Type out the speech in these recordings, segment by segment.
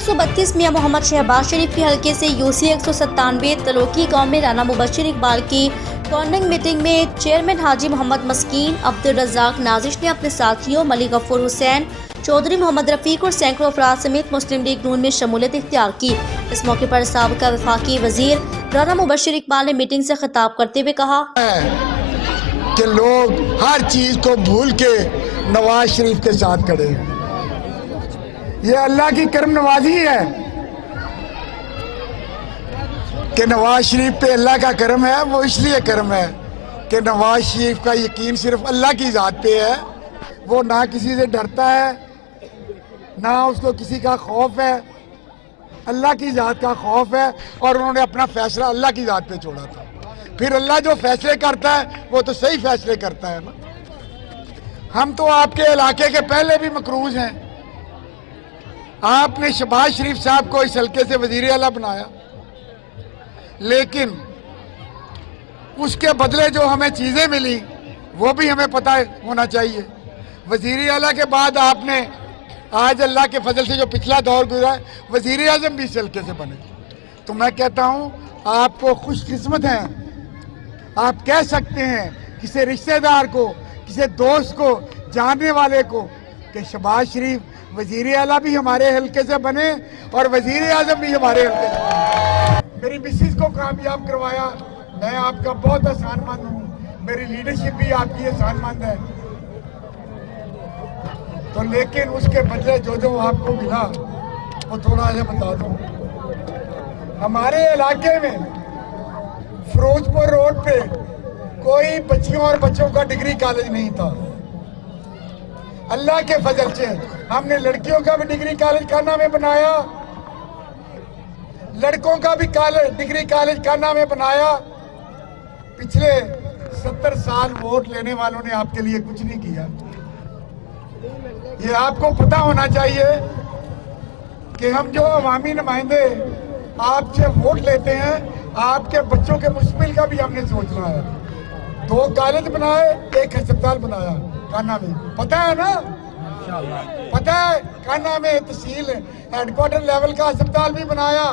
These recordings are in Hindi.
132 मियां मोहम्मद शहबाज शरीफ के हल्के से यूसी 197 तलोकी गांव में राना मुबशर इकबाल की कॉर्निंग मीटिंग में चेयरमैन हाजी मोहम्मद मस्कीन, अब्दुल रज़ाक नाजिश ने अपने साथियों मलिक गफूर हुसैन, चौधरी मोहम्मद रफीक और सैकड़ों अफराद समेत मुस्लिम लीग नून में शमूलियत इख्तियार की। इस मौके पर साबिका वफाकी वजीर राना मुबशर इकबाल ने मीटिंग से खिताब करते हुए कहा कि लोग हर चीज को भूल के नवाज शरीफ के साथ खड़े। ये अल्लाह की करम नवाजी है कि नवाज शरीफ पे अल्लाह का करम है। वो इसलिए करम है कि नवाज शरीफ का यकीन सिर्फ अल्लाह की ज़ात पे है। वो ना किसी से डरता है, ना उसको किसी का खौफ है, अल्लाह की ज़ात का खौफ है। और उन्होंने अपना फैसला अल्लाह की ज़ात पे छोड़ा था। फिर अल्लाह जो फैसले करता है वो तो सही फैसले करता है ना। हम तो आपके इलाके के पहले भी मकरूज हैं। आपने शहबाज शरीफ साहब को इस हल्के से वजीर आला बनाया, लेकिन उसके बदले जो हमें चीज़ें मिली वो भी हमें पता होना चाहिए। वजीर आला के बाद आपने आज अल्लाह के फजल से जो पिछला दौर गुजरा है, वजीर आजम भी इस हल्के से बने। तो मैं कहता हूँ आपको खुशकिस्मत हैं। आप कह सकते हैं किसी रिश्तेदार को, किसी दोस्त को, जानने वाले को कि शहबाज शरीफ वजीर आला भी हमारे हल्के से बने और वजीर आजम भी हमारे हल्के से बने। मेरी मिसिस को कामयाब करवाया, मैं आपका बहुत एहसानमंद हूँ। मेरी लीडरशिप भी आपकी एहसानमंद है। तो लेकिन उसके बदले जो जो आपको मिला वो थोड़ा सा बता दूँ। हमारे इलाके में फिरोजपुर रोड पे कोई बच्चियों और बच्चों का डिग्री कॉलेज नहीं था। अल्लाह के फजल से हमने लड़कियों का भी डिग्री कॉलेज कान्हा में बनाया, लड़कों का भी डिग्री कॉलेज कान्हा में बनाया। पिछले 70 साल वोट लेने वालों ने आपके लिए कुछ नहीं किया। ये आपको पता होना चाहिए कि हम जो अवामी नुमाइंदे आपसे वोट लेते हैं, आपके बच्चों के मुस्तकबिल का भी हमने सोचना है। 2 कॉलेज बनाए, 1 अस्पताल बनाया कान्हा में, पता है ना? पता है, कान्हा में तहसील हेडक्वार्टर लेवल का अस्पताल भी बनाया।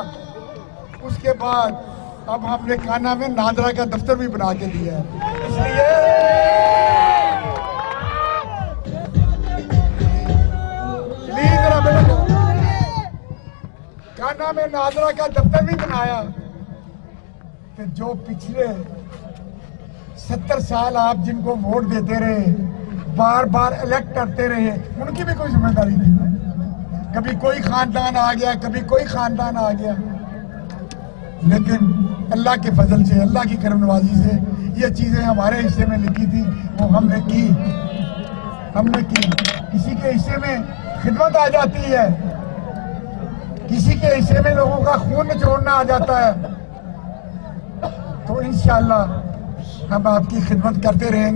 उसके बाद अब हमने कान्हा में नादरा का दफ्तर भी बना के दिया है। इसलिए कान्हा में नादरा का दफ्तर भी बनाया कि जो पिछले 70 साल आप जिनको वोट देते रहे, बार बार इलेक्ट करते रहे, उनकी भी कोई जिम्मेदारी नहीं। कभी कोई खानदान आ गया, कभी कोई खानदान आ गया, लेकिन अल्लाह के फजल से, अल्लाह की करम नवाजी से ये चीजें हमारे हिस्से में लिखी थी, वो हमने की। किसी के हिस्से में खिदमत आ जाती है, किसी के हिस्से में लोगों का खून निचोड़ना आ जाता है, तो इंशाअल्लाह हम आपकी खिदमत करते रहेंगे।